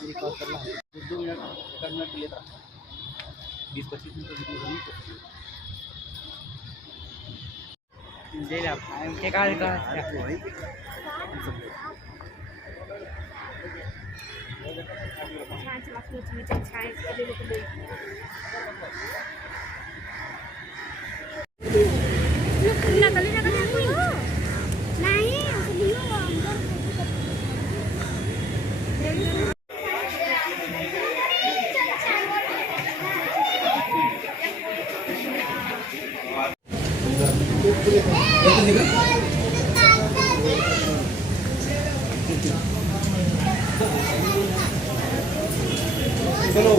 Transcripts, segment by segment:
क्रॉस करना है 2 मिनट 1 मिनट के लिए था 20-25 मिनट दे आप के काय का चलो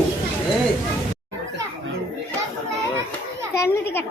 फैमिली टिकट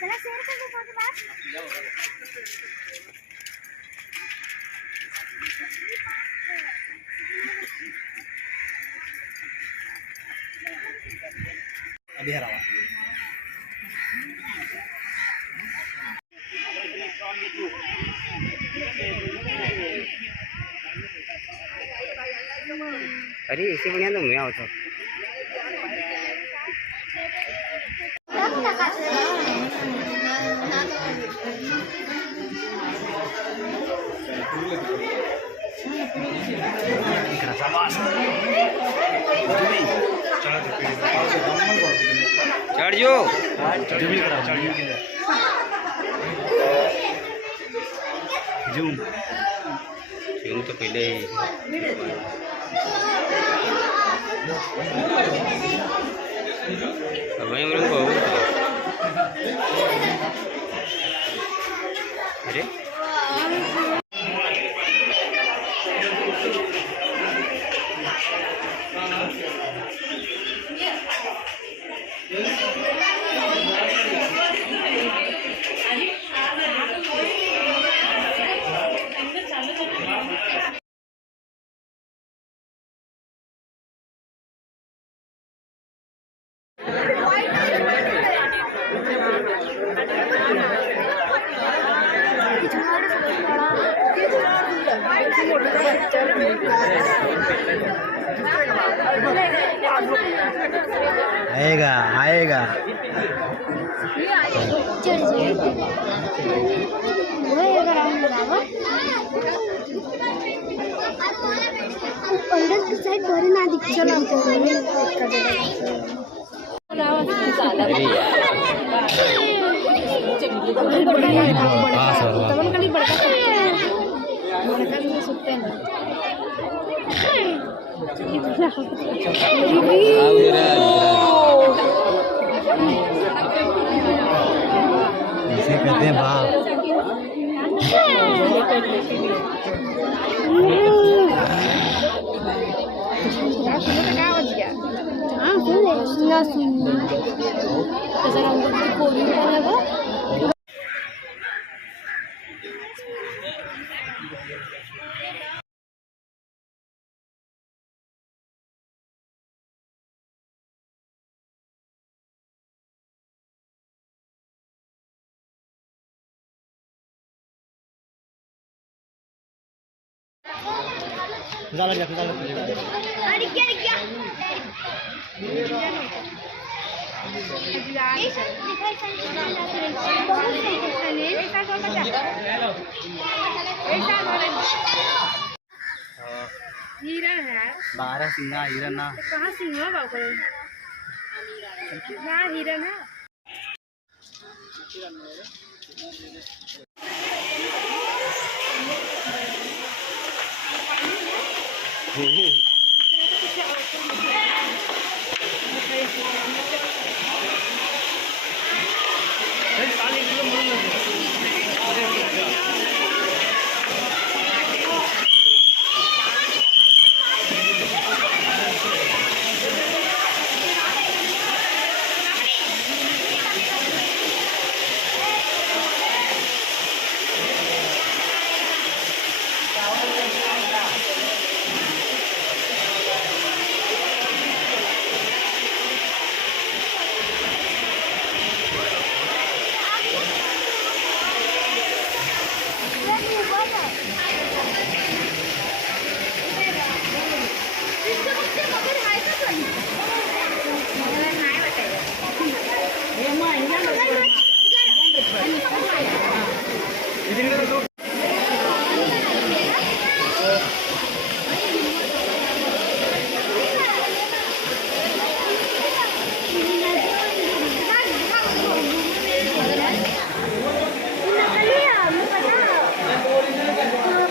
चला शेयर कर दो के बाद अभी हरा हुआ अरे इसे बढ़िया तो मैं होता चढ़ जो जूम जूम तो पहले ही अब हम लोग अरे आएगा आएगा अंदर की साइड बड़ी ना दिख चला इसे कहते हैं बाप हिरन है 12 सिंगा हिरन ना कहाँ सिंह है बाबू यहाँ हिरन है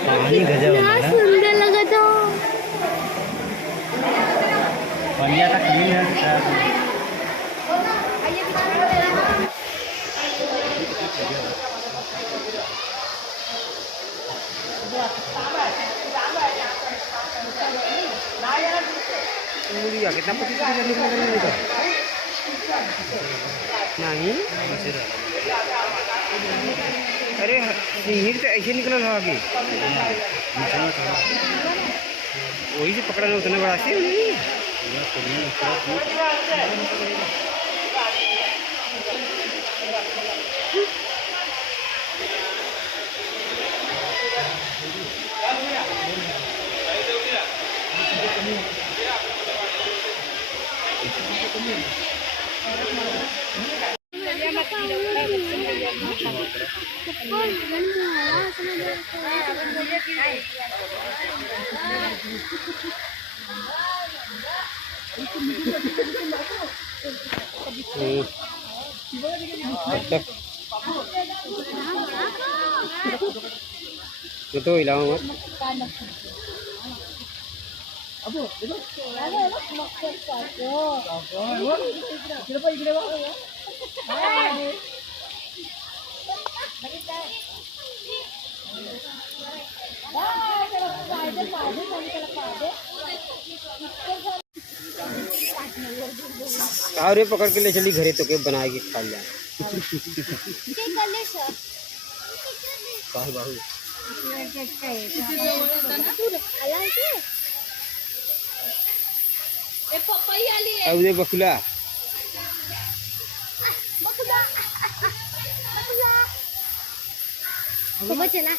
पानी गजब है सुंदर लगा था पानी का क्लीन है कितना नहीं अरे सिंह तो ऐसे निकल रहा आगे वही से पकड़ा उतना बड़ा से तो हिलाओ मत और पकड़ के ले चली घरे तो के बना के खा लिया बाहु अब ये बकुला चला